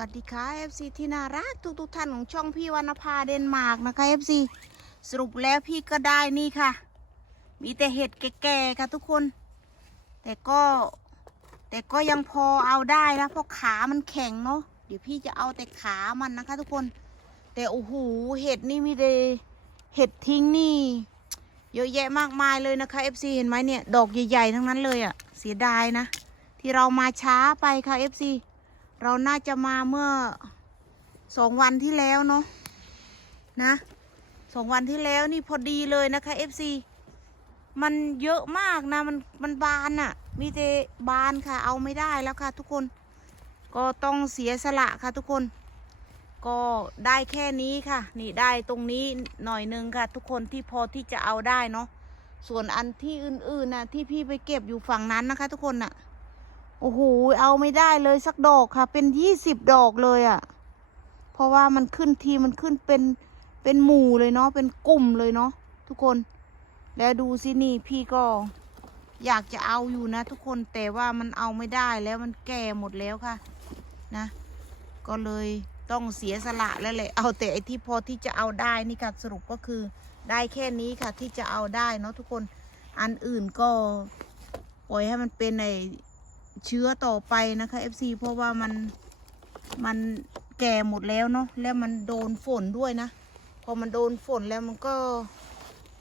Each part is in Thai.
วัสดีค่ะ FC ที่น่ารักทุกทุกท่านของช่องพี่วรรณภาเดนมาร์กนะคะ FC สรุปแล้วพี่ก็ได้นี่ค่ะ มีแต่เห็ดแก่ๆค่ะทุกคน แต่ก็แต่ก็ยังพอเอาได้นะเพราะขามันแข็งเนาะเดี๋ยวพี่จะเอาแต่ขามันนะคะ ทุกคน แต่โอ้โหเห็ดนี่มีแต่เห็ดทิ้งนี่เยอะแยะมากมายเลยนะคะ FC เห็นไหมเนี่ยดอกใหญ่ๆทั้งนั้นเลยอะ่ะเสียดายนะ ที่เรามาช้าไปค่ะ FC เราน่าจะมาเมื่อสองวันที่แล้วเนาะนะสองวันที่แล้วนี่พอดีเลยนะคะ FC มันเยอะมากนะมันมันบานอะ่ะ มีแต่บานค่ะ เอาไม่ได้แล้วค่ะ ทุกคน ก็ต้องเสียสละค่ะทุกคน ก็ได้แค่นี้ค่ะ นี่ได้ตรงนี้หน่อยนึงค่ะ ทุกคนที่พอที่จะเอาได้เนาะส่วนอันที่อื่นๆนะที่พี่ไปเก็บอยู่ฝั่งนั้นนะคะ ทุกคนน่ะ โอ้โหเอาไม่ได้เลยสักดอกค่ะ เป็นยี่สิบดอกเลยอะ่ะ เพราะว่ามันขึ้นทีมันขึ้นเป็นเป็นหมู่เลยเนาะเป็นกลุ่มเลยเนาะทุกคน แล้วดูสินี่พี่ก็อยากจะเอาอยู่นะ ทุกคนแต่ว่ามันเอาไม่ได้แล้วมันแก่หมดแล้วค่ะ นะ ก็เลยต้องเสียสละแล้วแหละเอาแต่ไอที่พอที่จะเอาได้นี่ค่ะสรุปก็คือได้แค่นี้ค่ะที่จะเอาได้เนาะทุกคนอันอื่นก็ปล่อยให้มันเป็นใน เชื้อต่อไปนะคะ FC เพราะว่ามันมันแก่หมดแล้วเนาะแล้วมันโดนฝนด้วยนะ พอมันโดนฝนแล้วมันก็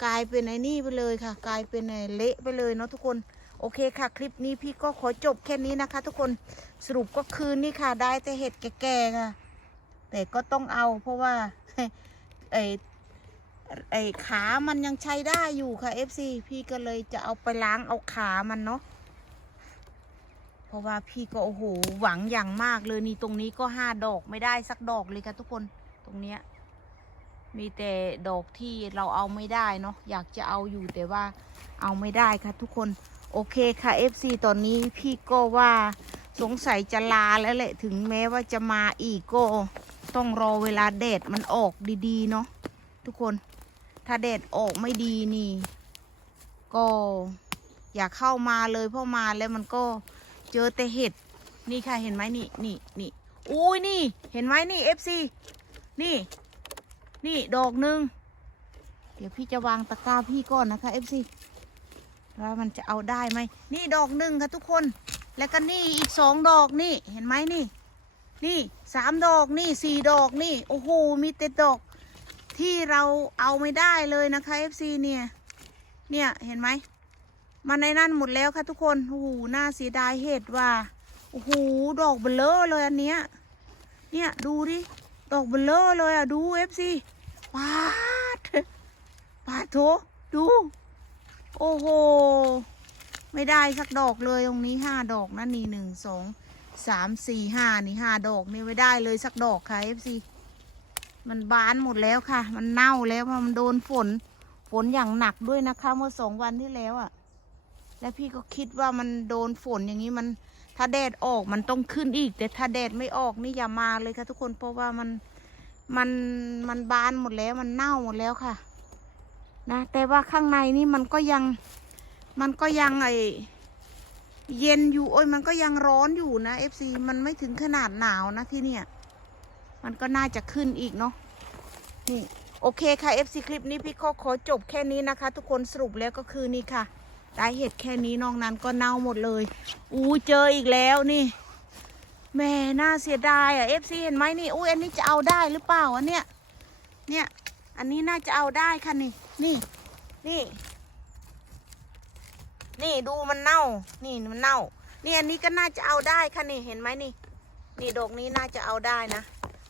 กลายเป็นไอ้นี่ไปเลยค่ะ กลายเป็นไอ้เละไปเลยเนาะทุกคนโอเคค่ะ คลิปนี้พี่ก็ขอจบแค่นี้นะคะ ทุกคนสรุปก็คือนี่ค่ะ ได้แต่เห็ดแก่ๆค่ะ แต่ก็ต้องเอาเพราะว่าไอ้ไอ้ขามันยังใช้ได้อยู่ค่ะ FC พี่ก็เลยจะเอาไปล้างเอาขามันเนาะ ราะว่าพี่ก็โอ้โหหวังอย่างมากเลยนี่ตรงนี้ก็ห้าดอกไม่ได้สักดอกเลยค่ะทุกคนตรงเนี้ยมีแต่ดอกที่เราเอาไม่ได้เนาะอยากจะเอาอยู่แต่ว่าเอาไม่ได้ค่ะทุกคนโอเคค่ะ FC ตอนนี้พี่ก็ว่าสงสัยจะลาแล้วแหละถึงแม้ว่าจะมาอีกก็ต้องรอเวลาแดดมันออกดีๆเนาะทุกคน ถ้าแดดออกไม่ดีนี่ ก็อย่าเข้ามาเลยเพราะมาแล้วมันก็ เจอแต่เห็ด นี่ค่ะเห็นไหมนี่นี่นี่อุ้ยนี่ เห็นไหมนี่ FC นี่ นี่ดอกหนึ่งเดี๋ยวพี่จะวางตะกร้าพี่ก่อนนะคะ FC ว่ามันจะเอาได้ไหมนี่ดอกหนึ่งค่ะทุกคน แล้วก็นี่อีกสองดอกนี่เห็นไหมนี่ นี่สามดอกนี่สี่ดอกนี่ โอ้โหมีแต่ดอกที่เราเอาไม่ได้เลยนะคะ FC เนี่ย เนี่ยเห็นไหม มันในนั่นหมดแล้วค่ะทุกคนโอ้โหน่าเสียดายเห็ดว่าโอ้โหดอกเบลเลอเลยอันเนี้ยเนี่ยดูดิดอกเบลเลอเลยอะดูเอฟซีปาดปาดโถดู โอ้โห ไม่ได้สักดอกเลยตรงนี้ห้าดอกนะนี่หนึ่งสองสามสี่ห้านี่ห้าดอกนี่ไม่ได้เลยสักดอกค่ะเอฟซีมันบานหมดแล้วค่ะ มันเน่าแล้วมันโดนฝน ฝนอย่างหนักด้วยนะคะ เมื่อสองวันที่แล้วอะ แล้วพี่ก็คิดว่ามันโดนฝนอย่างนี้มัน ถ้าแดดออกมันต้องขึ้นอีก แต่ถ้าแดดไม่ออกนี่อย่ามาเลยค่ะทุกคนเพราะว่ามันมันมันบานหมดแล้วมันเน่าหมดแล้วค่ะ นะ แต่ว่าข้างในนี่มันก็ยังมันก็ยังไอเย็นอยู่โอ้ยมันก็ยังร้อนอยู่นะเอฟซีมันไม่ถึงขนาดหนาวนะที่เนี่ย มันก็น่าจะขึ้นอีกเนาะนี่โอเคค่ะ FC คลิปนี้พี่ก็ขอจบแค่นี้นะคะ ทุกคนสรุปแล้วก็คือนี่ค่ะ ได้เห็ดแค่นี้นอกนั้นก็เน่าหมดเลย อู้เจออีกแล้วนี่แม่น่าเสียดายอะ FC เห็นไหมนี่อุ้ยอันนี้จะเอาได้หรือเปล่าอันเนี้ยเนี่ยอันนี้น่าจะเอาได้ค่ะนี่ นี่นี่ นี่ดูมันเน่า นี่มันเน่า นี่อันนี้ก็น่าจะเอาได้ค่ะนี่เห็นไหมนี่ นี่ดอกนี้น่าจะเอาได้นะ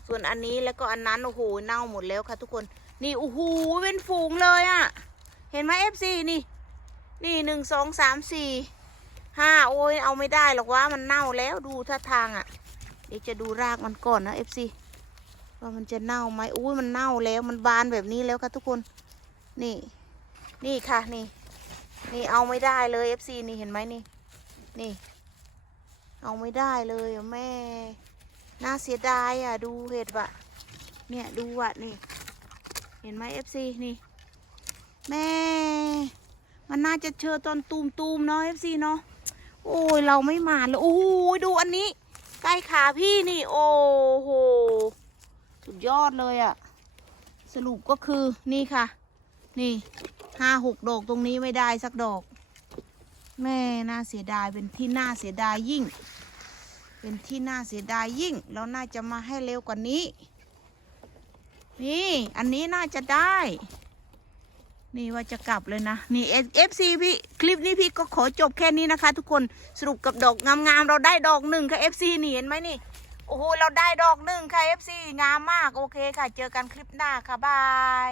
ส่วนอันนี้แล้วก็อันนั้นโอ้โหเน่าหมดแล้วค่ะทุกคน นี่โอ้โหเป็นฝูงเลยอะ่ะ เห็นไหม FC นี่ นี่หนึ่งสองสามสี่ห้าโอ้ยเอาไม่ได้หรอกว่ามันเน่าแล้วดูท่าทางอะ่ะ เดี๋ยวจะดูรากมันก่อนนะ FC ว่ามันจะเน่าไหมอุ้ยมันเน่าแล้วมันบานแบบนี้แล้วค่ะทุกคน นี่ นี่ค่ะนี่ นี่เอาไม่ได้เลย FC นี่เห็นไหมนี่ นี่ เอาไม่ได้เลยแม่น่าเสียดายอะ ดูเห็ดวะเนี่ยดูวะนี่ เห็นไหม FC นี่ แม่ มันน่าจะเชิญตอนตูมตูมๆเนาะ FC เนาะโอ้ยเราไม่มาเลยโอ้โหดูอันนี้ ใกล้ขาพี่นี่ โอ้โหสุดยอดเลยอะสรุปก็คือนี่ค่ะ นี่ห้าหกดอกตรงนี้ไม่ได้สักดอก แม่น่าเสียดายเป็นที่น่าเสียดายยิ่ง เป็นที่น่าเสียดายยิ่งแล้วน่าจะมาให้เร็วกว่านี้ นี่ อันนี้น่าจะได้ นี่ว่าจะกลับเลยนะ นี่เอฟซีพี่คลิปนี้พี่ก็ขอจบแค่นี้นะคะ ทุกคนสรุปกับดอกงามๆเราได้ดอกหนึ่งค่ะเอฟซีนี่เห็นไหมนี่โอ้โหเราได้ดอกหนึ่งค่ะเอฟซีงามมากโอเคค่ะ เจอกันคลิปหน้าค่ะบาย